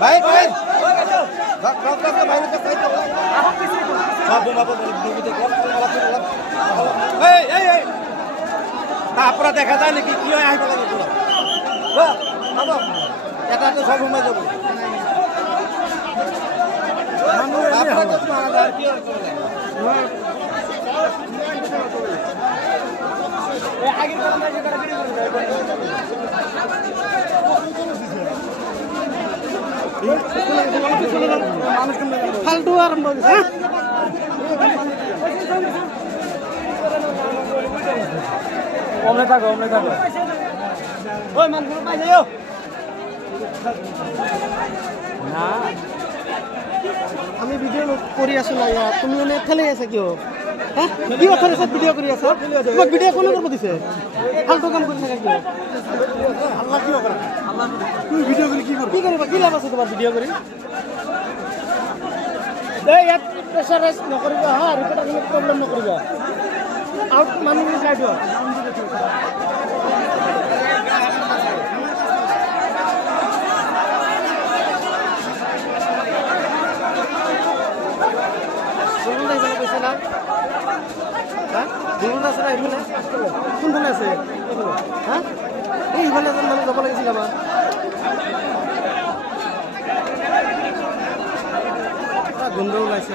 ভাই ভাই আপনারা দেখা যায় নাকি কি হয় আই লাগে এটা তো সব ঘুমাই যাবো ফালতু আরম্ভ অমনে থাকো ওই মানুষ পাই যাও না আমি ভিডিও কৰি আছো না ইয়াত তুমি মানে ঠেলে আছে কিয় হ্যাঁ কি কথা আছে ভিডিও কৰি আছা তোমাক ভিডিও কোনে কৰিব দিছে ফালতু কাম কৰি থাকা কিয় আল্লাহ কি করে আল্লাহ তুমি ভিডিও কৰি কি কৰিবা কি লাভ আছে তোমাৰ ভিডিও কৰি এই ইয়াত প্ৰেছাৰাইজ নকৰিবা হা ৰিপৰ্টাৰ কোনো প্ৰব্লেম নকৰিবা আউট মানুহ চাই দিও কোনফালে আছে হা এইফালে এজন মানুহ যাব লাগিছিল আমাৰ গোন্ধ ওলাইছে